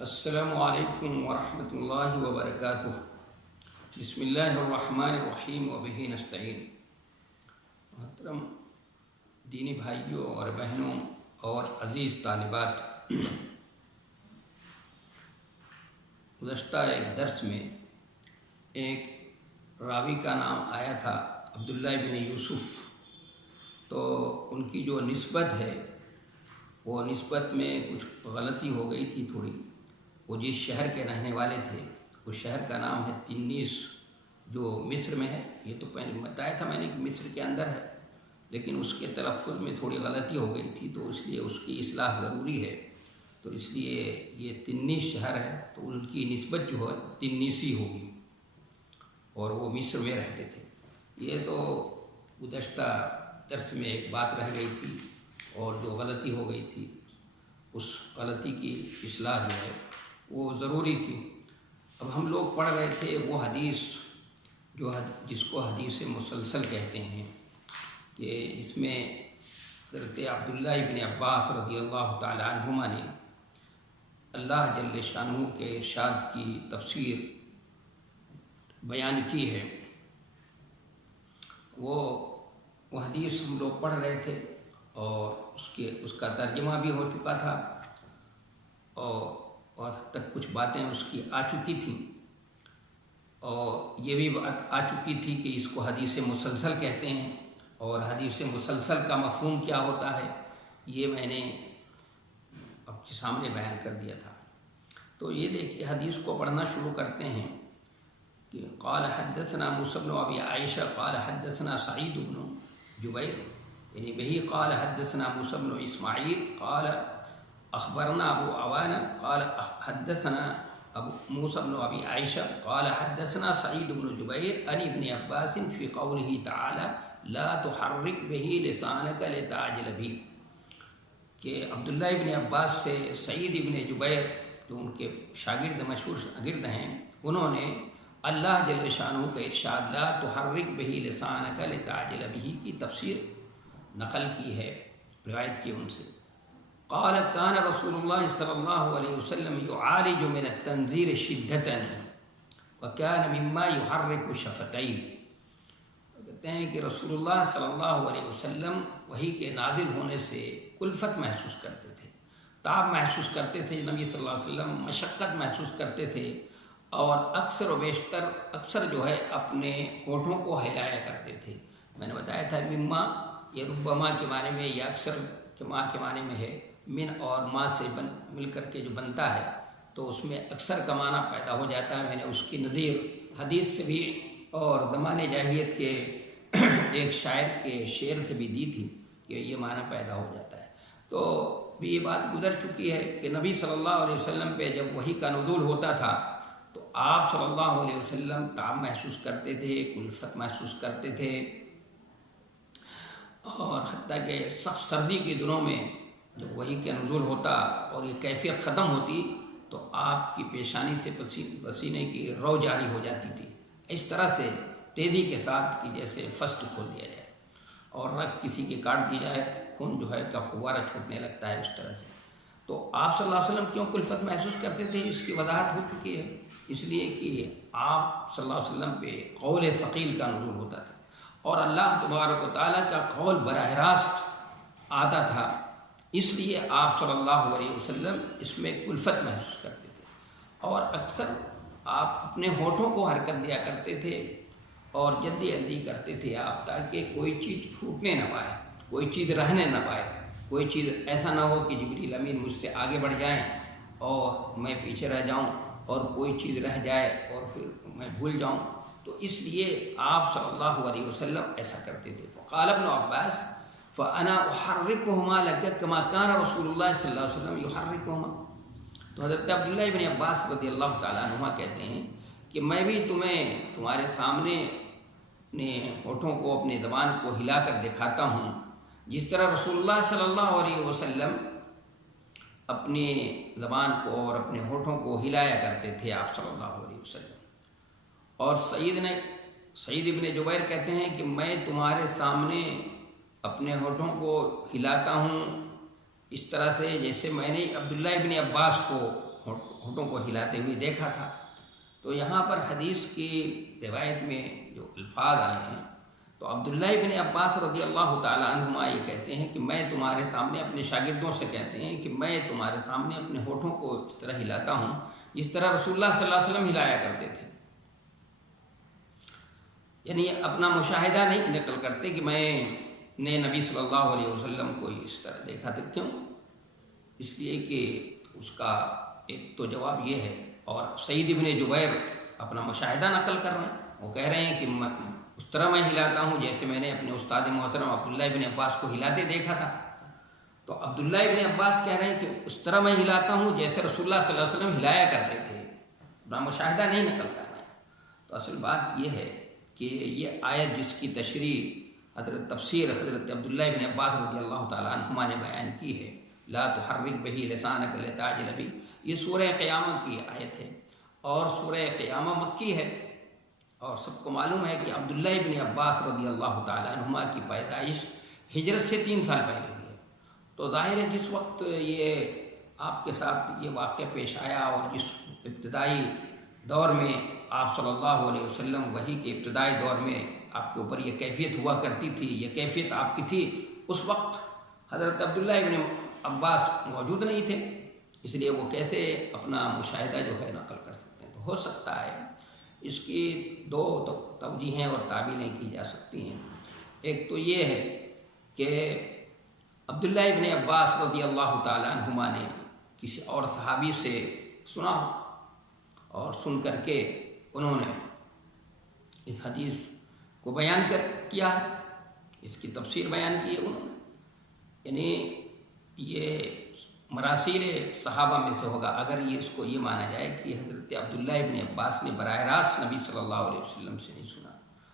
السلام علیکم ورحمۃ اللہ وبرکاتہ۔ بسم اللہ الرحمن الرحیم وبہ نستعین۔ محترم دینی بھائیوں اور بہنوں اور عزیز طالبات، گزشتہ ایک درس میں ایک راوی کا نام آیا تھا عبداللہ بن یوسف، تو ان کی جو نسبت ہے وہ نسبت میں کچھ غلطی ہو گئی تھی تھوڑی۔ وہ جس شہر کے رہنے والے تھے اس شہر کا نام ہے تنیس، جو مصر میں ہے۔ یہ تو پہلے بتایا تھا میں نے کہ مصر کے اندر ہے، لیکن اس کے تلفظ میں تھوڑی غلطی ہو گئی تھی، تو اس لیے اس کی اصلاح ضروری ہے۔ تو اس لیے یہ تنیس شہر ہے، تو ان کی نسبت جو ہے تنیسی ہوگی، اور وہ مصر میں رہتے تھے۔ یہ تو گزشتہ درس میں ایک بات رہ گئی تھی، اور جو غلطی ہو گئی تھی اس غلطی کی اصلاح جو ہے وہ ضروری تھی۔ اب ہم لوگ پڑھ رہے تھے وہ حدیث جس کو حدیث مسلسل کہتے ہیں، کہ اس میں حضرت عبداللہ ابن عباس رضی اللہ تعالیٰ عنہما نے اللہ جل شانہ کے ارشاد کی تفسیر بیان کی ہے۔ وہ حدیث ہم لوگ پڑھ رہے تھے، اور اس کا ترجمہ بھی ہو چکا تھا، اور تک کچھ باتیں اس کی آ چکی تھیں، اور یہ بھی بات آ چکی تھی کہ اس کو حدیث مسلسل کہتے ہیں، اور حدیث مسلسل کا مفہوم کیا ہوتا ہے یہ میں نے آپ کے سامنے بیان کر دیا تھا۔ تو یہ دیکھیے حدیث کو پڑھنا شروع کرتے ہیں کہ قال حدثنا موسیٰ بن ابی عائشہ قال حدثنا سعید بن جبیر، یعنی وہی قال حدثنا موسیٰ بن اسماعیل قال اخبرنا ابو عوانہ قال حدثنا ابو موسیٰ بن ابی عائشہ قال حدثنا سعید بن جبیر عن ابن عباس فی قولہ تعالی لا تحرک بہ لسانک لتعجل بہ، کہ عبداللہ ابن عباس سے سعید ابن جبیر جو ان کے مشہور شاگرد ہیں، انہوں نے اللہ جل شانہ کا ارشاد لا تحرک بہ لسانک لتعجل بہ کی تفسیر نقل کی ہے، روایت کی ان سے۔ قال كان رسول اللہ صلی اللہ علیہ وسلم يعالج من التنزيل شدة وكان مما يحرك شفتيه، کہتے ہیں کہ رسول اللہ صلی اللہ علیہ وسلم وحی کے نازل ہونے سے کلفت محسوس کرتے تھے، تاب محسوس کرتے تھے، نبی صلی اللہ علیہ وسلم مشقت محسوس کرتے تھے، اور اکثر و بیشتر جو ہے اپنے ہونٹوں کو ہلایا کرتے تھے۔ میں نے بتایا تھا مما یہ ربما کے معنی میں، یا اکثر کے معنی میں ہے، من اور ما سے مل کر کے جو بنتا ہے تو اس میں اکثر کا معنی پیدا ہو جاتا ہے۔ میں نے اس کی نظیر حدیث سے بھی اور زمانے جاہلیت کے ایک شاعر کے شعر سے بھی دی تھی کہ یہ معنی پیدا ہو جاتا ہے۔ تو بھی یہ بات گزر چکی ہے کہ نبی صلی اللہ علیہ وسلم پہ جب وحی کا نزول ہوتا تھا تو آپ صلی اللہ علیہ وسلم تاب محسوس کرتے تھے، کلفت محسوس کرتے تھے، اور حتیٰ کہ سخت سردی کے دنوں میں جب وحی کا نزول ہوتا اور یہ کیفیت ختم ہوتی تو آپ کی پیشانی سے پسینے کی رو جاری ہو جاتی تھی، اس طرح سے تیزی کے ساتھ کہ جیسے فسٹ کھول دیا جائے اور رگ کسی کے کاٹ دی جائے، خون جو ہے کا فوارہ چھوٹنے لگتا ہے، اس طرح سے۔ تو آپ صلی اللہ علیہ وسلم کیوں کلفت محسوس کرتے تھے اس کی وضاحت ہو چکی ہے، اس لیے کہ آپ صلی اللہ علیہ وسلم پہ قول ثقیل کا نزول ہوتا تھا، اور اللہ تبارک و تعالیٰ کا قول براہ راست آتا تھا، اس لیے آپ صلی اللہ علیہ وسلم اس میں کلفت محسوس کرتے تھے، اور اکثر آپ اپنے ہونٹوں کو حرکت دیا کرتے تھے، اور جلدی کرتے تھے آپ، تاکہ کوئی چیز پھوٹنے نہ پائے، کوئی چیز رہنے نہ پائے، کوئی چیز ایسا نہ ہو کہ جبریل امین مجھ سے آگے بڑھ جائیں اور میں پیچھے رہ جاؤں، اور کوئی چیز رہ جائے اور پھر میں بھول جاؤں۔ تو اس لیے آپ صلی اللہ علیہ وسلم ایسا کرتے تھے۔ فقال ابن عباس فَأَنَا أُحَرِّكُهُمَا لَكَ كَمَا كَانَ رسول اللہ صلی اللہ علیہ وسلم يُحَرِّكُهُمَا۔ تو حضرت عبداللہ ابن عباس رضی اللہ تعالیٰ عنہما کہتے ہیں کہ میں بھی تمہارے سامنے اپنے ہونٹوں کو، اپنے زبان کو ہلا کر دکھاتا ہوں، جس طرح رسول اللہ صلی اللہ علیہ وسلم اپنی زبان کو اور اپنے ہونٹوں کو ہلایا کرتے تھے آپ صلی اللہ علیہ وسلم۔ اور سعید ابن جبیر کہتے ہیں کہ میں تمہارے سامنے اپنے ہونٹوں کو ہلاتا ہوں اس طرح سے جیسے میں نے عبداللہ ابن عباس کو ہونٹوں کو ہلاتے ہوئے دیکھا تھا۔ تو یہاں پر حدیث کی روایت میں جو الفاظ آئے ہیں تو عبداللہ ابن عباس رضی اللہ تعالیٰ عنہما یہ کہتے ہیں کہ میں تمہارے سامنے اپنے شاگردوں سے کہتے ہیں کہ میں تمہارے سامنے اپنے ہونٹوں کو اس طرح ہلاتا ہوں جس طرح رسول اللہ صلی اللہ علیہ وسلم ہلایا کرتے تھے، یعنی اپنا مشاہدہ نہیں نقل کرتے کہ میں نے نبی صلی اللہ علیہ وسلم کو اس طرح دیکھا تھا۔ کیوں؟ اس لیے کہ اس کا ایک تو جواب یہ ہے، اور سعید ابن جبیر اپنا مشاہدہ نقل کر رہے ہیں، وہ کہہ رہے ہیں کہ اس طرح میں ہلاتا ہوں جیسے میں نے اپنے استاد محترم عبداللہ ابن عباس کو ہلاتے دیکھا تھا۔ تو عبداللہ ابن عباس کہہ رہے ہیں کہ اس طرح میں ہلاتا ہوں جیسے رسول اللہ صلی اللہ علیہ وسلم ہلایا کرتے تھے، اپنا مشاہدہ نہیں نقل کر رہے ہیں۔ تو اصل بات یہ ہے کہ یہ آیت جس کی تشریح تفسیر حضرت عبداللہ ابن عباس رضی اللہ تعالیٰ عنہما نے بیان کی ہے، لا تحرک بہ لسانک لتعجل بہ، یہ سورہ قیامہ کی آیت ہے، اور سورہ قیامہ مکی ہے، اور سب کو معلوم ہے کہ عبداللہ ابن عباس رضی اللہ تعالیٰ عنہما کی پیدائش ہجرت سے 3 سال پہلے ہوئی ہے۔ تو ظاہر ہے جس وقت یہ آپ کے ساتھ یہ واقعہ پیش آیا اور جس ابتدائی دور میں آپ صلی اللہ علیہ وسلم وحی کے ابتدائی دور میں آپ کے اوپر یہ کیفیت ہوا کرتی تھی، یہ کیفیت آپ کی تھی، اس وقت حضرت عبداللہ ابن عباس موجود نہیں تھے، اس لیے وہ کیسے اپنا مشاہدہ جو ہے نقل کر سکتے ہیں۔ تو ہو سکتا ہے اس کی 2 توجیہیں اور تعبیریں کی جا سکتی ہیں۔ ایک تو یہ ہے کہ عبداللہ ابن عباس رضی اللہ تعالیٰ عنہما نے کسی اور صحابی سے سنا ہو، اور سن کر کے انہوں نے اس حدیث کو بیان کیا، اس کی تفسیر بیان کی ہے انہوں نے، یعنی یہ مراسیل صحابہ میں سے ہوگا اگر یہ اس کو یہ مانا جائے کہ حضرت عبداللہ ابن عباس نے براہ راست نبی صلی اللہ علیہ وسلم سے نہیں سنا،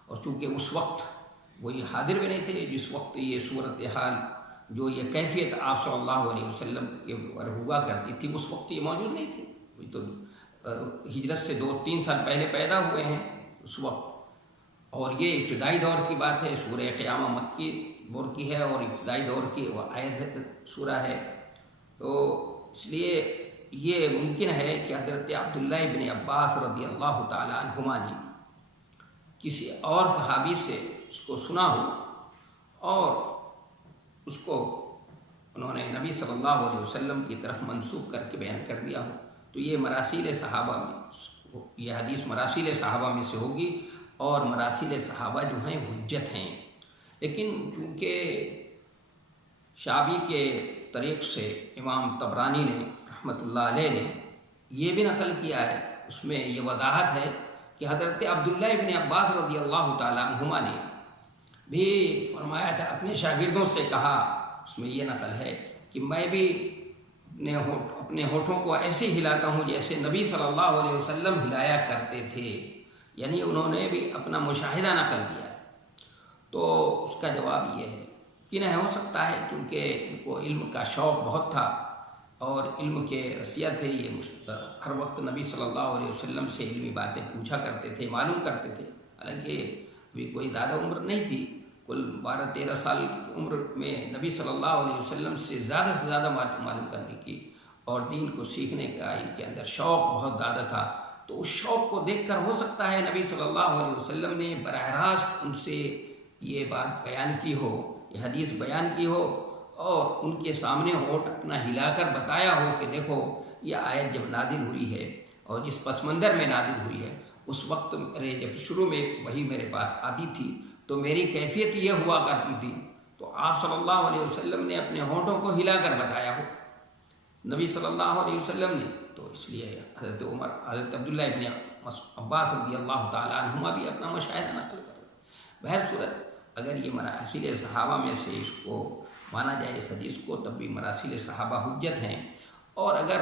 اور چونکہ اس وقت وہ یہ حاضر بھی نہیں تھے جس وقت یہ صورتحال جو یہ کیفیت آپ صلی اللہ علیہ وسلم کے ہوا کرتی تھی اس وقت یہ موجود نہیں تھی، وہ تو ہجرت سے 2-3 سال پہلے پیدا ہوئے ہیں اس وقت، اور یہ ابتدائی دور کی بات ہے، سورہ قیامہ مکی دور کی ہے اور ابتدائی دور کی وہ آیت سورہ ہے۔ تو اس لیے یہ ممکن ہے کہ حضرت عبداللہ ابن عباس رضی اللہ تعالیٰ عنہما نے کسی اور صحابی سے اس کو سنا ہو اور اس کو انہوں نے نبی صلی اللہ علیہ وسلم کی طرف منسوب کر کے بیان کر دیا ہو، تو یہ مراسیل صحابہ میں، یہ حدیث مراسیل صحابہ میں سے ہوگی، اور مراسیل صحابہ جو ہیں حجت ہیں۔ لیکن چونکہ شعبی کے طریق سے امام طبرانی نے رحمۃ اللہ علیہ نے یہ بھی نقل کیا ہے، اس میں یہ وضاحت ہے کہ حضرت عبداللہ ابن عباس رضی اللہ تعالیٰ عنہما نے بھی فرمایا تھا، اپنے شاگردوں سے کہا، اس میں یہ نقل ہے کہ میں بھی اپنے ہونٹوں کو ایسے ہلاتا ہوں جیسے نبی صلی اللہ علیہ وسلم ہلایا کرتے تھے، یعنی انہوں نے بھی اپنا مشاہدہ نقل کیا۔ تو اس کا جواب یہ ہے کہ نہیں، ہو سکتا ہے چونکہ ان کو علم کا شوق بہت تھا اور علم کے رسیہ تھے، یہ ہر وقت نبی صلی اللہ علیہ وسلم سے علمی باتیں پوچھا کرتے تھے، معلوم کرتے تھے، حالانکہ ابھی کوئی زیادہ عمر نہیں تھی، کل 12-13 سال کی عمر میں نبی صلی اللہ علیہ وسلم سے زیادہ معلوم کرنے کی اور دین کو سیکھنے کا ان کے اندر شوق بہت زیادہ تھا۔ تو اس شوق کو دیکھ کر ہو سکتا ہے نبی صلی اللہ علیہ وسلم نے براہ راست ان سے یہ بات بیان کی ہو، یہ حدیث بیان کی ہو، اور ان کے سامنے ہونٹ اپنا ہلا کر بتایا ہو کہ دیکھو یہ آیت جب نازل ہوئی ہے اور جس پس منظر میں نازل ہوئی ہے اس وقت جب شروع میں وہی میرے پاس آتی تھی تو میری کیفیت یہ ہوا کرتی تھی، تو آپ صلی اللہ علیہ وسلم نے اپنے ہونٹوں کو ہلا کر بتایا ہو نبی صلی اللہ علیہ وسلم نے۔ تو اس لیے حضرت عبداللہ ابن عباس رضی اللہ تعالیٰ عنہما بھی اپنا مشاہدہ نقل کر رہے۔ بہر صورت اگر یہ مراسیل صحابہ میں سے اس کو مانا جائے اس حدیث کو، تب بھی مراسیل صحابہ حجت ہیں، اور اگر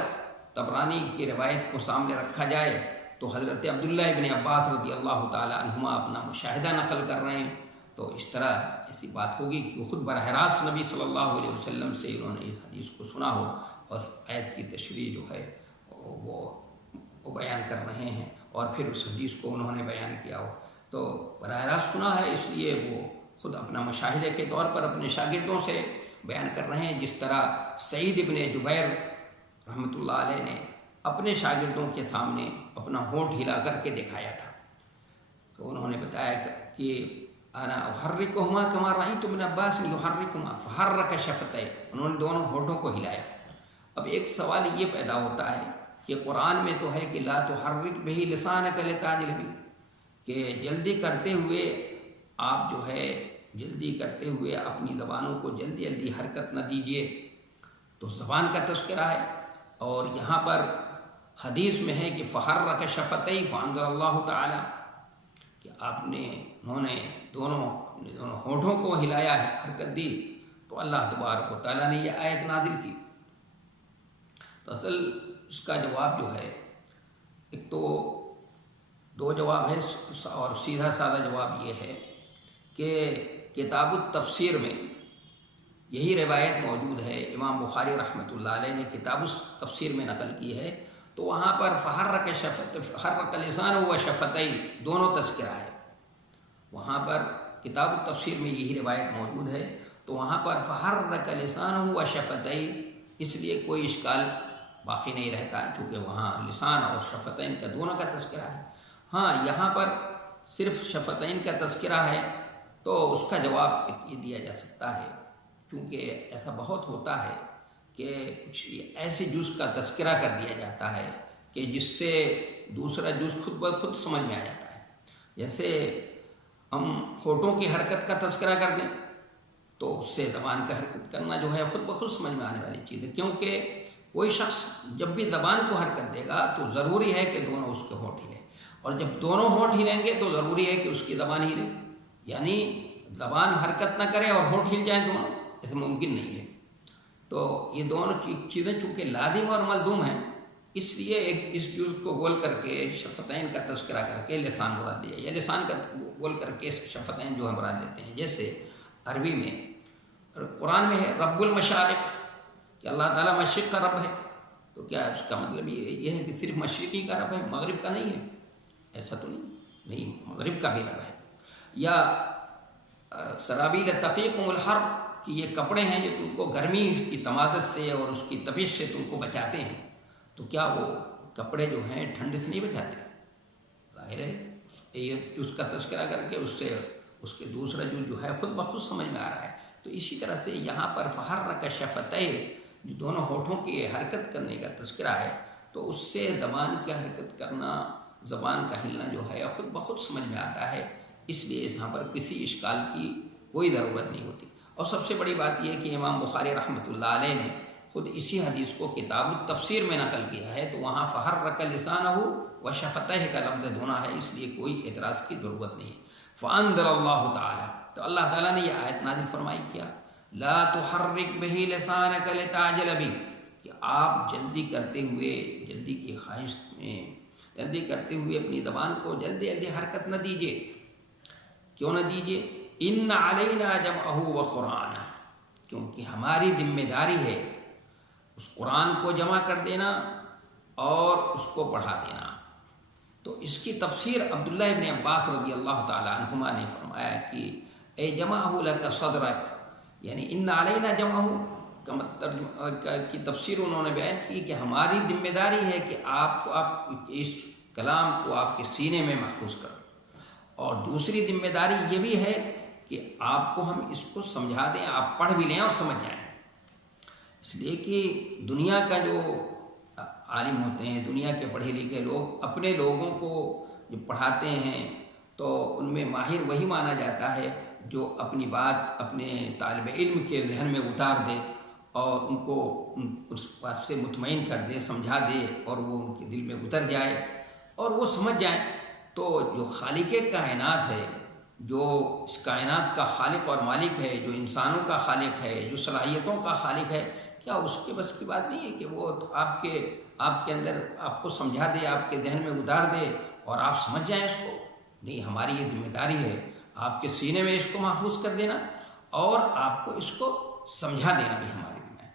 طبرانی کی روایت کو سامنے رکھا جائے تو حضرت عبداللہ ابن عباس رضی اللہ تعالیٰ عنہما اپنا مشاہدہ نقل کر رہے ہیں، تو اس طرح ایسی بات ہوگی کہ خود براہ راست نبی صلی اللہ علیہ وسلم سے انہوں نے اس حدیث کو سنا ہو اور آیت کی تشریح جو ہے وہ بیان کر رہے ہیں، اور پھر اس حدیث کو انہوں نے بیان کیا ہو، تو براہ راست سنا ہے، اس لیے وہ خود اپنا مشاہدے کے طور پر اپنے شاگردوں سے بیان کر رہے ہیں، جس طرح سعید ابن جبیر رحمۃ اللہ علیہ نے اپنے شاگردوں کے سامنے اپنا ہونٹ ہلا کر کے دکھایا تھا۔ تو انہوں نے بتایا کہ انا احرکہما کما رأیت ابن عباس یحرکہما فحرک شفتیہ، انہوں نے دونوں ہونٹوں کو ہلایا۔ اب ایک سوال یہ پیدا ہوتا ہے کہ قرآن میں تو ہے کہ لا تحرک بہ لسانک لتعجل بہ، کہ جلدی کرتے ہوئے آپ جو ہے جلدی کرتے ہوئے اپنی زبانوں کو جلدی جلدی حرکت نہ دیجیے، تو زبان کا تذکرہ ہے۔ اور یہاں پر حدیث میں ہے کہ فحرک شفتیہ فانزل اللہ تعالی، کہ انہوں نے دونوں ہونٹوں کو ہلایا ہے، حرکت دی، تو اللہ تبارک و تعالیٰ نے یہ آیت نازل کی۔ تو اصل اس کا جواب جو ہے، ایک تو دو جواب ہے، اور سیدھا سادہ جواب یہ ہے کہ کتاب التفسیر میں یہی روایت موجود ہے، امام بخاری رحمۃ اللہ علیہ نے کتاب التفسیر میں نقل کی ہے، تو وہاں پر فحرک لسانہ و شفتیہ دونوں تذکرہ ہے۔ وہاں پر کتاب التفسیر میں یہی روایت موجود ہے، تو وہاں پر فحرک لسانہ و شفتیہ، اس لیے کوئی اشکال باقی نہیں رہتا، کیونکہ وہاں لسان اور شفتین کا دونوں کا تذکرہ ہے۔ ہاں یہاں پر صرف شفتین کا تذکرہ ہے، تو اس کا جواب یہ دیا جا سکتا ہے، کیونکہ ایسا بہت ہوتا ہے کہ کچھ ایسے جز کا تذکرہ کر دیا جاتا ہے کہ جس سے دوسرا جز خود بخود سمجھ میں آ جاتا ہے۔ جیسے ہم ہونٹوں کی حرکت کا تذکرہ کر دیں تو اس سے زبان کا حرکت کرنا جو ہے خود بخود سمجھ میں آنے والی چیز ہے، کیونکہ کوئی شخص جب بھی زبان کو حرکت دے گا تو ضروری ہے کہ دونوں اس کے ہونٹ ہلیں، اور جب دونوں ہونٹ ہلیں گے تو ضروری ہے کہ اس کی زبان ہلے، یعنی زبان حرکت نہ کرے اور ہونٹ ہل جائیں دونوں، ایسے ممکن نہیں ہے۔ تو یہ دونوں چیزیں چونکہ لازم اور ملزوم ہیں، اس لیے اس جز کو بول کر کے شفتین کا تذکرہ کر کے لسان مراد لیا، یا لسان کا بول کر کے شفتین جو ہے مراد لیتے ہیں۔ جیسے عربی میں قرآن میں ہے رب المشارق، کہ اللہ تعالیٰ مشرق کا رب ہے، تو کیا اس کا مطلب یہ ہے کہ صرف مشرقی کا رب ہے، مغرب کا نہیں ہے؟ ایسا تو نہیں، مغرب کا بھی رب ہے۔ یا سرابیل تقیکم الحر، کہ یہ کپڑے ہیں جو تم کو گرمی کی تمادت سے اور اس کی تپش سے تم کو بچاتے ہیں، تو کیا وہ کپڑے جو ہیں ٹھنڈ سے نہیں بچاتے؟ ظاہر ہے یہ اس کا تذکرہ کر کے اس سے اس کے دوسرا جو ہے خود بخود سمجھ میں آ رہا ہے۔ تو اسی طرح سے یہاں پر فحرک شفتیہ، جو دونوں ہونٹوں کی حرکت کرنے کا تذکرہ ہے، تو اس سے زبان کی حرکت کرنا، زبان کا ہلنا جو ہے خود بخود سمجھ میں آتا ہے، اس لیے یہاں پر کسی اشکال کی کوئی ضرورت نہیں ہوتی۔ اور سب سے بڑی بات یہ ہے کہ امام بخاری رحمۃ اللہ علیہ نے خود اسی حدیث کو کتاب التفسیر میں نقل کیا ہے، تو وہاں فحرک لسانہ و شفتیہ کا لفظ دونوں ہے، اس لیے کوئی اعتراض کی ضرورت نہیں ہے۔ فانزل اللہ تعالی، تو اللہ تعالیٰ نے یہ آیت نازل فرمائی کیا، لا تحرک بہ لسانک لتعجل بہ، کہ آپ جلدی کرتے ہوئے، جلدی کی خواہش میں جلدی کرتے ہوئے اپنی زبان کو جلدی جلدی حرکت نہ دیجیے۔ کیوں نہ دیجیے؟ ان علینا جمعہ و قرآنہ، کیونکہ ہماری ذمہ داری ہے اس قرآن کو جمع کر دینا اور اس کو پڑھا دینا۔ تو اس کی تفسیر عبداللہ ابن عباس رضی اللہ تعالی عنہما نے فرمایا کہ اے جمعہ لک صدرک، یعنی ان علینا جمعہ کی تفسیر انہوں نے بیان کی کہ ہماری ذمہ داری ہے کہ آپ اس کلام کو آپ کے سینے میں محفوظ کریں، اور دوسری ذمہ داری یہ بھی ہے کہ آپ کو ہم اس کو سمجھا دیں، آپ پڑھ بھی لیں اور سمجھ جائیں۔ اس لیے کہ دنیا کا جو عالم ہوتے ہیں، دنیا کے پڑھے لکھے لوگ اپنے لوگوں کو جو پڑھاتے ہیں تو ان میں ماہر وہی مانا جاتا ہے جو اپنی بات اپنے طالب علم کے ذہن میں اتار دے اور ان کو اس بات سے مطمئن کر دے، سمجھا دے، اور وہ ان کے دل میں اتر جائے اور وہ سمجھ جائیں۔ تو جو خالق کائنات ہے، جو اس کائنات کا خالق اور مالک ہے، جو انسانوں کا خالق ہے، جو صلاحیتوں کا خالق ہے، کیا اس کے بس کی بات نہیں ہے کہ وہ تو آپ کے اندر آپ کو سمجھا دے، آپ کے ذہن میں اتار دے اور آپ سمجھ جائیں اس کو؟ نہیں، ہماری یہ ذمہ داری ہے آپ کے سینے میں اس کو محفوظ کر دینا اور آپ کو اس کو سمجھا دینا بھی ہماری ذمہ ہے۔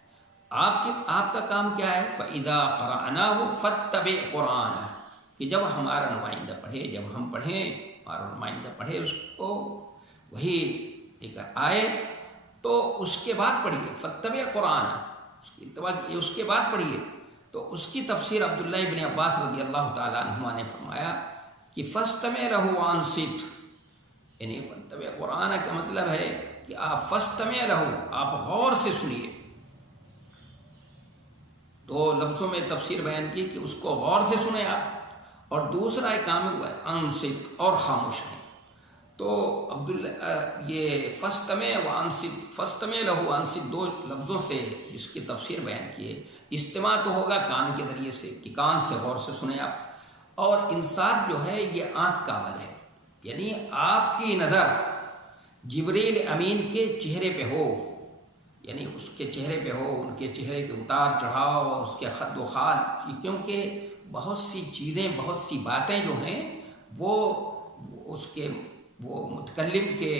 آپ کا کام کیا ہے؟ فَإِذَا قَرَأْنَاهُ فَاتَّبِعْ قُرْآنَهُ، کہ جب ہمارا نمائندہ پڑھے، جب ہم پڑھیں اور نمائندہ پڑھے اس کو وہی لے کر آئے تو اس کے بعد پڑھیے، فَاتَّبِعْ قُرْآنَهُ، اس کی اتباع کیجیے، اس کے بعد پڑھیے۔ تو اس کی تفسیر عبداللہ ابن عباس رضی اللہ تعالیٰ عنہما نے فرمایا کہ فاستمعوا وانصت، یعنی قرآن کا مطلب ہے کہ آپ فاستمعوا، آپ غور سے سنیے. دو لفظوں میں تفسیر بیان کی کہ اس کو غور سے سنیں آپ، اور دوسرا ایک کام ہوا ہے انصت، اور خاموش ہیں. تو یہ فاستمع و انصت، فاستمع لہو انصت دو لفظوں سے اس کی تفسیر بیان کی ہے. استماع تو ہوگا کان کے ذریعے سے کہ کان سے غور سے سنیں آپ، اور انصات جو ہے یہ آنکھ کا عمل ہے، یعنی آپ کی نظر جبریل امین کے چہرے پہ ہو، یعنی اس کے چہرے پہ ہو، ان کے چہرے کے اتار چڑھاؤ اور اس کے خد و خال، کیونکہ بہت سی چیزیں، بہت سی باتیں جو ہیں وہ اس کے وہ متکلم کے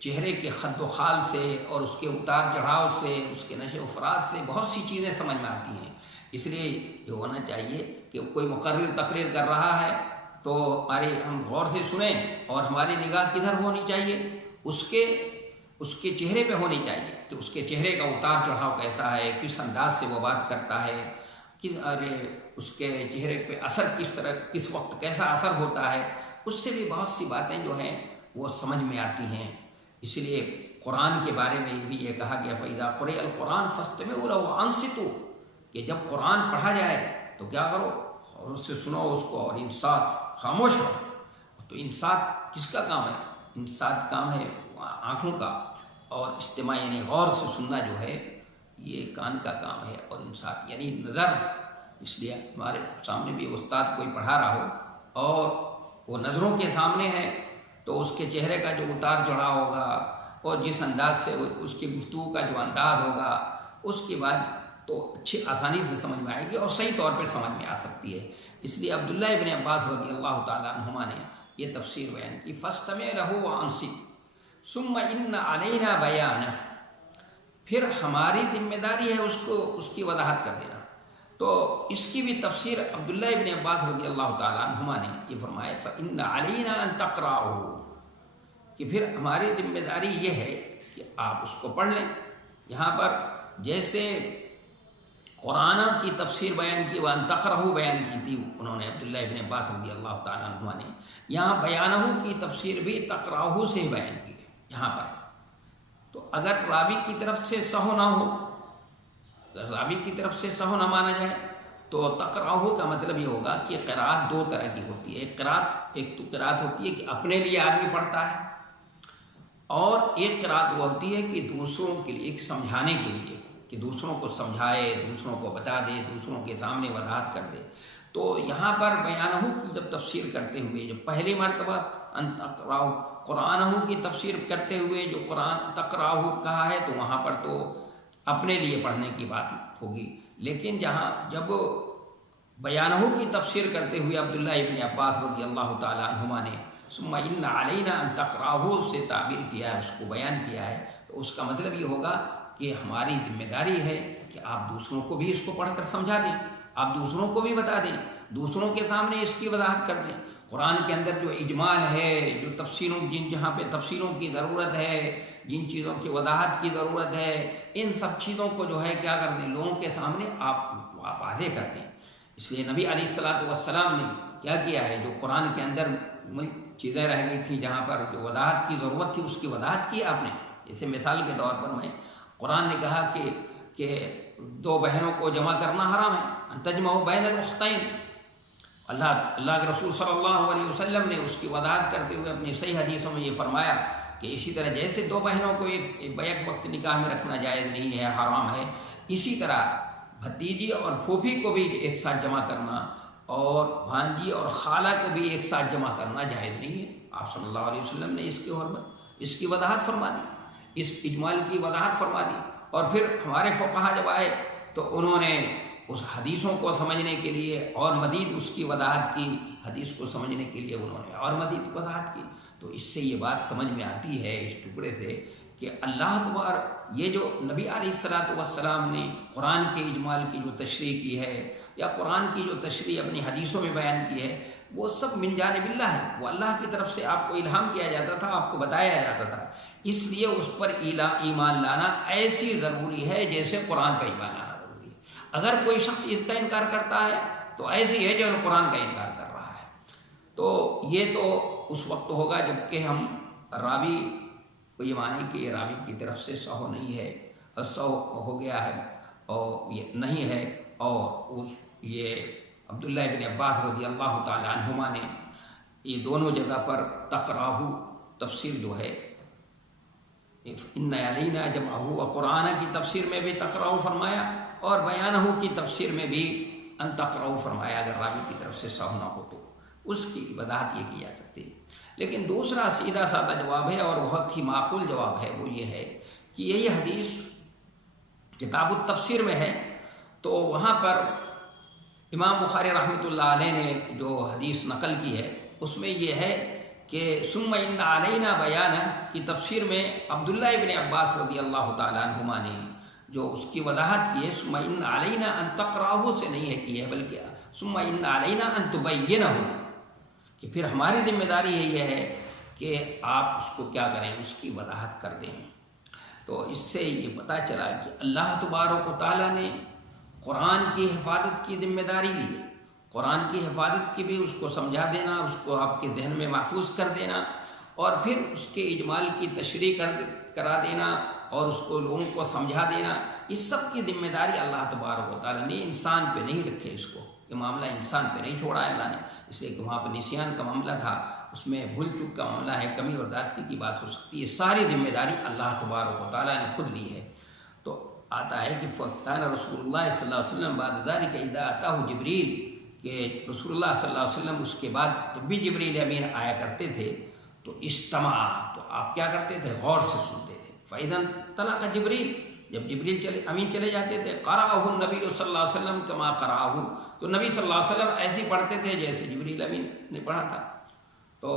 چہرے کے خد و خال سے اور اس کے اتار چڑھاؤ سے، اس کے نشو و فراز سے بہت سی چیزیں سمجھ میں آتی ہیں. اس لیے یہ ہونا چاہیے کہ کوئی مقرر تقریر کر رہا ہے تو ہم غور سے سنیں، اور ہماری نگاہ کدھر ہونی چاہیے؟ اس کے چہرے پہ ہونی چاہیے کہ اس کے چہرے کا اتار چڑھاؤ کیسا ہے، کس انداز سے وہ بات کرتا ہے، اس کے چہرے پہ اثر کس طرح، کس وقت کیسا اثر ہوتا ہے. اس سے بھی بہت سی باتیں جو ہیں وہ سمجھ میں آتی ہیں. اس لیے قرآن کے بارے میں بھی یہ کہا گیا فَإِذَا قُرِئَ الْقُرْآنُ فَاسْتَمِعُوا لَهُ وَأَنصِتُوا، کہ جب قرآن پڑھا جائے تو کیا کرو؟ اور اس سے سنو اس کو، اور انصات، خاموش ہو. تو انصات کس کا کام ہے؟ انصات کام ہے آنکھوں کا، اور استماع یعنی غور سے سننا جو ہے یہ کان کا کام ہے، اور انصات یعنی نظر. اس لیے ہمارے سامنے بھی استاد کوئی پڑھا رہا ہو اور وہ نظروں کے سامنے ہے تو اس کے چہرے کا جو اتار چڑھاؤ ہوگا اور جس انداز سے اس کی گفتگو کا جو انداز ہوگا، اس کے بعد تو اچھی آسانی سے سمجھ میں آئے گی اور صحیح طور پر سمجھ میں آ سکتی ہے. اس لیے عبداللہ ابن عباس رضی اللہ تعالیٰ عنہما نے یہ تفسیر بیان کی فاستمع لہ وانصت ثم ان علینا بیانہ، پھر ہماری ذمہ داری ہے اس کی وضاحت کر دینا. تو اس کی بھی تفسیر عبداللہ ابن عباس رضی اللہ تعالیٰ عنہما نے یہ فرمایا فإن علینا ان تقرأہ، کہ پھر ہماری ذمہ داری یہ ہے کہ آپ اس کو پڑھ لیں. یہاں پر جیسے قرآن کی تفسیر بیان کی وَأَن تَقْرَأُوهُ بیان کی تھی انہوں نے عبداللہ ابن عباس رضی اللہ تعالیٰ عنہما نے، یہاں بیانہ کی تفسیر بھی تقرأہ سے ہی بیان کی ہے یہاں پر. تو اگر راوی کی طرف سے سہو نہ ہو، اگر راوی کی طرف سے سہو نہ مانا جائے تو تقرأہ کا مطلب یہ ہوگا کہ قرأت دو طرح کی ہوتی ہے. ایک تو قرأت ہوتی ہے کہ اپنے لیے آدمی پڑھتا ہے، اور ایک قرأت وہ ہوتی ہے کہ دوسروں کے لیے، ایک سمجھانے کے لیے، کہ دوسروں کو سمجھائے، دوسروں کو بتا دے، دوسروں کے سامنے وضاحت کر دے. تو یہاں پر بیانہ کی جب تفسیر کرتے ہوئے جو پہلی مرتبہ ان تقرأہ قرآنہ کی تفسیر کرتے ہوئے جو قرآن تقرأہ کہا ہے تو وہاں پر تو اپنے لیے پڑھنے کی بات ہوگی. لیکن جب بیانہ کی تفسیر کرتے ہوئے عبداللہ ابن عباس رضی اللہ تعالیٰ عنہما نے ثم ان علینا ان تقرأہ سے تعبیر کیا ہے، اس کو بیان کیا ہے، تو اس کا مطلب یہ ہوگا کہ ہماری ذمہ داری ہے کہ آپ دوسروں کو بھی اس کو پڑھ کر سمجھا دیں، آپ دوسروں کو بھی بتا دیں، دوسروں کے سامنے اس کی وضاحت کر دیں. قرآن کے اندر جو اجمال ہے، جو تفسیروں جہاں پہ تفسیروں کی ضرورت ہے، جن چیزوں کی وضاحت کی ضرورت ہے، ان سب چیزوں کو جو ہے کیا کر دیں، لوگوں کے سامنے آپ واضح کر دیں. اس لیے نبی علیہ الصلاۃ والسلام نے کیا کیا ہے، جو قرآن کے اندر چیزیں رہ گئی تھیں جہاں پر جو وضاحت کی ضرورت تھی اس کی وضاحت کی آپ نے. جیسے مثال کے طور پر قرآن نے کہا کہ دو بہنوں کو جمع کرنا حرام ہے، ان تجمعوا بین الاختین. اللہ کے رسول صلی اللہ علیہ وسلم نے اس کی وضاحت کرتے ہوئے اپنی صحیح حدیثوں میں یہ فرمایا کہ اسی طرح جیسے دو بہنوں کو ایک وقت نکاح میں رکھنا جائز نہیں ہے، حرام ہے، اسی طرح بھتیجی اور پھوپھی کو بھی ایک ساتھ جمع کرنا اور بھانجی اور خالہ کو بھی ایک ساتھ جمع کرنا جائز نہیں ہے. آپ صلی اللہ علیہ وسلم نے اس کی وضاحت فرما دی، اس اجمال کی وضاحت فرما دی. اور پھر ہمارے فقہا جب آئے تو انہوں نے اس حدیثوں کو سمجھنے کے لیے اور مزید اس کی وضاحت کی، حدیث کو سمجھنے کے لیے انہوں نے اور مزید وضاحت کی. تو اس سے یہ بات سمجھ میں آتی ہے اس ٹکڑے سے کہ اللہ تبارک یہ جو نبی علیہ الصلاۃ والسلام نے قرآن کے اجمال کی جو تشریح کی ہے یا قرآن کی جو تشریح اپنی حدیثوں میں بیان کی ہے، وہ سب من جانب اللہ ہے. وہ اللہ کی طرف سے آپ کو الہام کیا جاتا تھا، آپ کو بتایا جاتا تھا. اس لیے اس پر ایمان لانا ایسی ضروری ہے جیسے قرآن پر ایمان لانا ضروری ہے. اگر کوئی شخص اس کا انکار کرتا ہے تو ایسے ہی ہے جو قرآن کا انکار کر رہا ہے۔ تو یہ تو اس وقت ہوگا جب کہ ہم راوی کو یہ مانیں کہ یہ راوی کی طرف سے سہو نہیں ہے، سہو ہو گیا ہے اور یہ نہیں ہے، اور یہ عبداللہ ابن عباس رضی اللہ تعالیٰ عنہما نے یہ دونوں جگہ پر تقراہ تفسیر جو ہے ان علینا جمعہ و قرآن کی تفسیر میں بھی تقراہ فرمایا، اور بیانہ کی تفسیر میں بھی ان تقراہ فرمایا۔ اگر راوی کی طرف سے سہو نہ ہو تو اس کی وضاحت یہ کی جا سکتی ہے۔ لیکن دوسرا سیدھا سادہ جواب ہے اور بہت ہی معقول جواب ہے، وہ یہ ہے کہ یہی حدیث کتاب التفسیر میں ہے، تو وہاں پر امام بخاری رحمۃ اللہ علیہ نے جو حدیث نقل کی ہے اس میں یہ ہے کہ ثم ان علینا بیانہ کی تفسیر میں عبداللہ ابن عباس رضی اللہ تعالیٰ عنہما نے جو اس کی وضاحت کی ہے ثم ان علینا ان تقرأہ سے نہیں ہے کی ہے، بلکہ ثم ان علینا ان تبینہ، کہ پھر ہماری ذمہ داری یہ ہے کہ آپ اس کو کیا کریں، اس کی وضاحت کر دیں۔ تو اس سے یہ پتہ چلا کہ اللہ تبارک و تعالیٰ نے قرآن کی حفاظت کی ذمہ داری لی ہے، قرآن کی حفاظت کی بھی اس کو سمجھا دینا، اس کو آپ کے ذہن میں محفوظ کر دینا، اور پھر اس کے اجمال کی تشریح کرا دینا اور اس کو لوگوں کو سمجھا دینا، اس سب کی ذمہ داری اللہ تبارک و تعالیٰ نے انسان پہ نہیں رکھے، اس کو یہ معاملہ انسان پہ نہیں چھوڑا ہے اللہ نے، اس لیے کہ وہاں پہ نسیان کا معاملہ تھا، اس میں بھول چوک کا معاملہ ہے، کمی اور زیادتی کی بات ہو سکتی ہے، ساری ذمہ داری اللہ تبارک و تعالیٰ نے خود لی ہے۔ تو آتا ہے کہ فَكَانَ رسول اللہ صلی اللہ علیہ وسلم بعد ذلك اذا اتاه جبریل، کہ رسول اللہ صلی اللہ علیہ وسلم اس کے بعد جب بھی جبریل امین آیا کرتے تھے تو استمع، تو آپ کیا کرتے تھے، غور سے سنتے تھے۔ فَإِذَا انطَلَقَ جبریل، جب جبریل امین چلے جاتے تھے، قرأہ النبی صلی اللہ علیہ وسلم کما قرأہ، تو نبی صلی اللہ علیہ وسلم ایسے ہی پڑھتے تھے جیسے جبریل امین نے پڑھا تھا۔ تو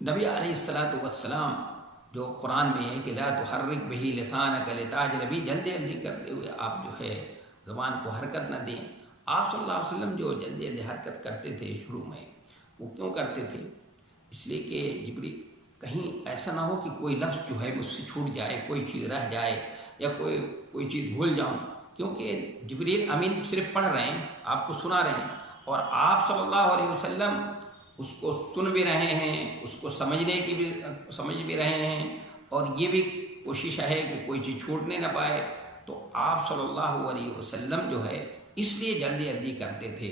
نبی علیہ السلام جو قرآن میں ہے کہ لا تحرک بہ لسانک لتعجل بہ، جلدی جلدی کرتے ہوئے آپ جو ہے زبان کو حرکت نہ دیں۔ آپ صلی اللہ علیہ وسلم جو جلدی جلدی حرکت کرتے تھے شروع میں، وہ کیوں کرتے تھے؟ اس لیے کہ جبریل کہیں ایسا نہ ہو کہ کوئی لفظ جو ہے مجھ سے چھوٹ جائے، کوئی چیز رہ جائے یا کوئی چیز بھول جاؤں، کیونکہ جبریل امین صرف پڑھ رہے ہیں، آپ کو سنا رہے ہیں، اور آپ صلی اللہ علیہ وسلم اس کو سن بھی رہے ہیں، اس کو سمجھ بھی رہے ہیں، اور یہ بھی کوشش ہے کہ کوئی چیز چھوٹنے نہ پائے۔ تو آپ صلی اللہ علیہ وسلم جو ہے اس لیے جلدی جلدی کرتے تھے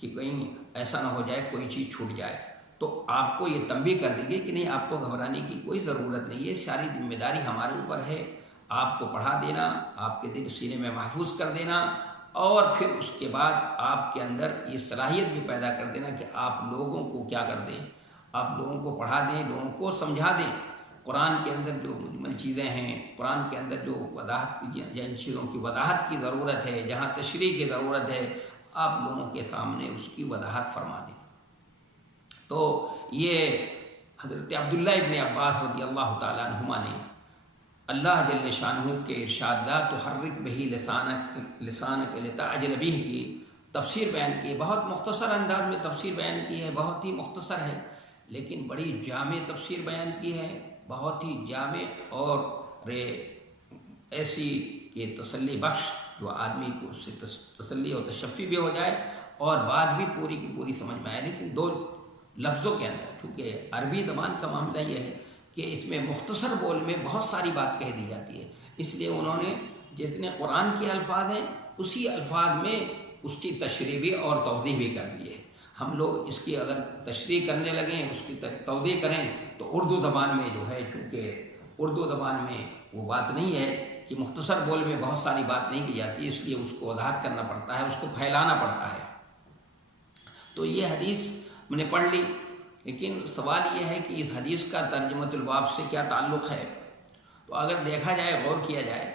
کہ کہیں ایسا نہ ہو جائے کوئی چیز چھوٹ جائے۔ تو آپ کو یہ تنبیہ کر دی گئی کہ نہیں، آپ کو گھبرانے کی کوئی ضرورت نہیں ہے، ساری ذمہ داری ہمارے اوپر ہے، آپ کو پڑھا دینا، آپ کے دل سینے میں محفوظ کر دینا، اور پھر اس کے بعد آپ کے اندر یہ صلاحیت بھی پیدا کر دینا کہ آپ لوگوں کو کیا کر دیں، آپ لوگوں کو پڑھا دیں، لوگوں کو سمجھا دیں۔ قرآن کے اندر جو مجمل چیزیں ہیں، قرآن کے اندر جو وضاحت کی، جن چیزوں کی وضاحت کی ضرورت ہے، جہاں تشریح کی ضرورت ہے، آپ لوگوں کے سامنے اس کی وضاحت فرما دیں۔ تو یہ حضرت عبداللہ ابن عباس رضی اللہ تعالیٰ عنہما نے اللہ جل شانہ کے ارشاد لا تحرک بہ لسانک لتعجل بہ کی تفسیر بیان کی، بہت مختصر انداز میں تفسیر بیان کی ہے، بہت ہی مختصر ہے، لیکن بڑی جامع تفسیر بیان کی ہے، بہت ہی جامع اور ایسی کہ تسلی بخش جو آدمی کو اس سے تسلی و تشفی بھی ہو جائے اور بات بھی پوری کی پوری سمجھ میں آئے۔ لیکن دو لفظوں کے اندر، کیونکہ عربی زبان کا معاملہ یہ ہے کہ اس میں مختصر بول میں بہت ساری بات کہہ دی جاتی ہے، اس لیے انہوں نے جتنے قرآن کے الفاظ ہیں اسی الفاظ میں اس کی تشریح بھی اور توضیح بھی کر دی ہے۔ ہم لوگ اس کی اگر تشریح کرنے لگیں، اس کی توضیح کریں، تو اردو زبان میں جو ہے، چونکہ اردو زبان میں وہ بات نہیں ہے کہ مختصر بول میں بہت ساری بات نہیں کی جاتی، اس لیے اس کو وضاحت کرنا پڑتا ہے، اس کو پھیلانا پڑتا ہے۔ تو یہ حدیث میں نے پڑھ لی، لیکن سوال یہ ہے کہ اس حدیث کا ترجمۃ الباب سے کیا تعلق ہے؟ تو اگر دیکھا جائے، غور کیا جائے،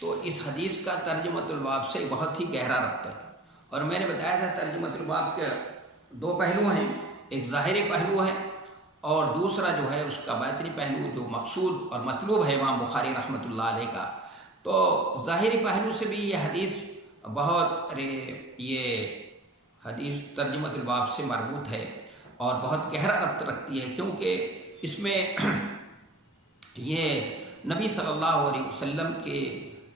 تو اس حدیث کا ترجمۃ الباب سے بہت ہی گہرا ربط ہے۔ اور میں نے بتایا تھا ترجمۃ الباب کے دو پہلو ہیں، ایک ظاہری پہلو ہے اور دوسرا جو ہے اس کا باطنی پہلو جو مقصود اور مطلوب ہے امام بخاری رحمۃ اللہ علیہ کا۔ تو ظاہری پہلو سے بھی یہ حدیث بہت یہ حدیث ترجمۃ الباب سے مربوط ہے اور بہت گہرا ربط رکھتی ہے، کیونکہ اس میں یہ نبی صلی اللہ علیہ وسلم کے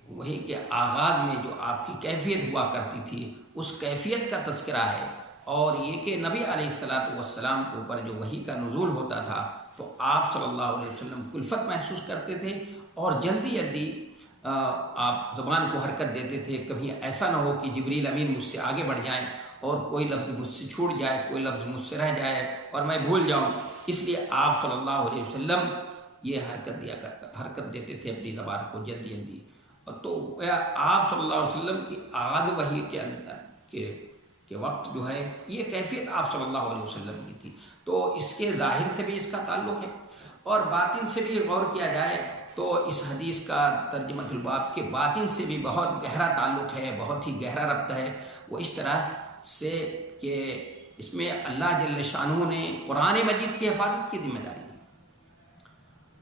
وہی کہ آغاز میں جو آپ کی کیفیت ہوا کرتی تھی اس کیفیت کا تذکرہ ہے، اور یہ کہ نبی علیہ الصلاۃ والسلام کے اوپر جو وحی کا نزول ہوتا تھا تو آپ صلی اللہ علیہ وسلم کلفت محسوس کرتے تھے، اور جلدی جلدی آپ زبان کو حرکت دیتے تھے. کبھی ایسا نہ ہو کہ جبریل امین مجھ سے آگے بڑھ جائیں اور کوئی لفظ مجھ سے چھوٹ جائے، کوئی لفظ مجھ سے رہ جائے اور میں بھول جاؤں. اس لیے آپ صلی اللہ علیہ وسلم یہ حرکت دیتے تھے اپنی زبان کو جلدی جلدی. اور تو آپ صلی اللہ علیہ وسلم کی آغاز وحی کے اندر کے وقت جو ہے یہ کیفیت آپ صلی اللہ علیہ وسلم کی تھی. تو اس کے ظاہر سے بھی اس کا تعلق ہے، اور باطن سے بھی غور کیا جائے تو اس حدیث کا ترجمۃ الباب کے باطن سے بھی بہت گہرا تعلق ہے، بہت ہی گہرا ربط ہے. وہ اس طرح سے کہ اس میں اللہ جل شانہ نے قرآن مجید کی حفاظت کی ذمہ داری دی،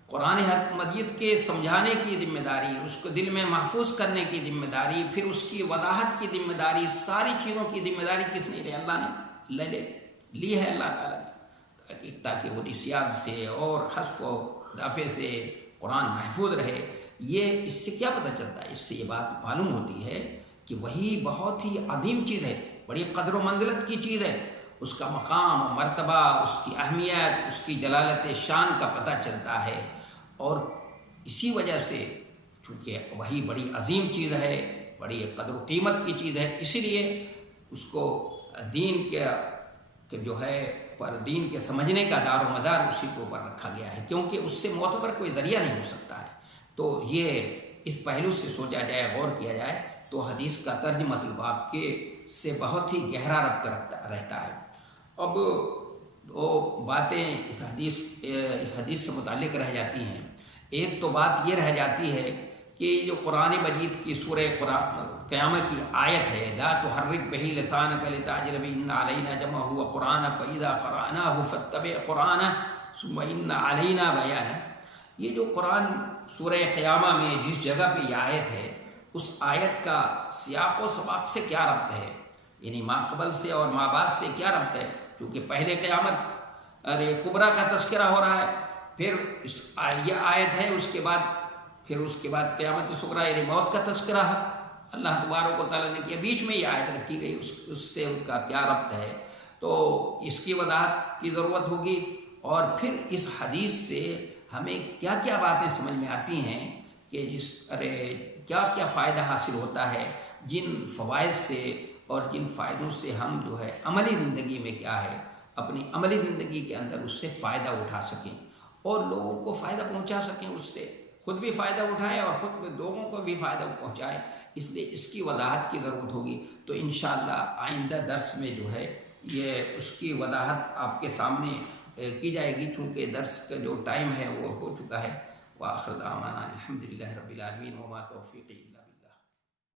قرآن مجید کے سمجھانے کی ذمہ داری، اس کو دل میں محفوظ کرنے کی ذمہ داری، پھر اس کی وضاحت کی ذمہ داری، ساری چیزوں کی ذمہ داری کس نے لی؟ اللہ نے لی ہے، اللہ تعالیٰ نے، تاکہ وہ نسیان سے اور حذف و اضافے سے قرآن محفوظ رہے. یہ اس سے کیا پتہ چلتا ہے؟ اس سے یہ بات معلوم ہوتی ہے کہ وہی بہت ہی عظیم چیز ہے، بڑی قدر و منزلت کی چیز ہے. اس کا مقام و مرتبہ، اس کی اہمیت، اس کی جلالت شان کا پتہ چلتا ہے. اور اسی وجہ سے چونکہ وہی بڑی عظیم چیز ہے، بڑی قدر و قیمت کی چیز ہے، اسی لیے اس کو دین کے جو ہے پر دین کے سمجھنے کا دار و مدار اسی کے اوپر رکھا گیا ہے، کیونکہ اس سے معتبر کوئی ذریعہ نہیں ہو سکتا ہے. تو یہ اس پہلو سے سوچا جائے، غور کیا جائے تو حدیث کا ترجمۃ الباب کے سے بہت ہی گہرا ربط رہتا ہے. اب وہ باتیں اس حدیث سے متعلق رہ جاتی ہیں. ایک تو بات یہ رہ جاتی ہے کہ جو قرآن مجید کی سورہ قیامت کی آیت ہے، لا تحرک بہ لسانک لتعجل بہ ان علینا جمعہ وقرآنہ فاذا قرأناہ فاتبع قرآنہ ثم ان علینا بیانہ. یہ جو قرآن سورہ قیامہ میں جس جگہ پہ یہ آیت ہے، اس آیت کا سیاق و سباق سے کیا ربط ہے، یعنی ما قبل سے اور ما بعد سے کیا ربط ہے؟ کیونکہ پہلے قیامت کبریٰ کا تذکرہ ہو رہا ہے، پھر یہ آیت ہے، اس کے بعد قیامت صغریٰ یعنی موت کا تذکرہ ہے اللہ تبارک و تعالیٰ نے کیا، بیچ میں یہ آیت رکھی گئی، اس سے ان کا کیا ربط ہے؟ تو اس کی وضاحت کی ضرورت ہوگی. اور پھر اس حدیث سے ہمیں کیا کیا باتیں سمجھ میں آتی ہیں کہ کیا کیا فائدہ حاصل ہوتا ہے، جن فوائد سے اور جن فائدوں سے ہم جو ہے عملی زندگی میں کیا ہے اپنی عملی زندگی کے اندر اس سے فائدہ اٹھا سکیں اور لوگوں کو فائدہ پہنچا سکیں، اس سے خود بھی فائدہ اٹھائیں اور خود لوگوں کو بھی فائدہ پہنچائیں. اس لیے اس کی وضاحت کی ضرورت ہوگی. تو انشاءاللہ آئندہ درس میں جو ہے یہ اس کی وضاحت آپ کے سامنے کی جائے گی، چونکہ درس کا جو ٹائم ہے وہ ہو چکا ہے. وآخر دعوانا الحمدللہ رب العالمین وما توفیقی الا باللہ.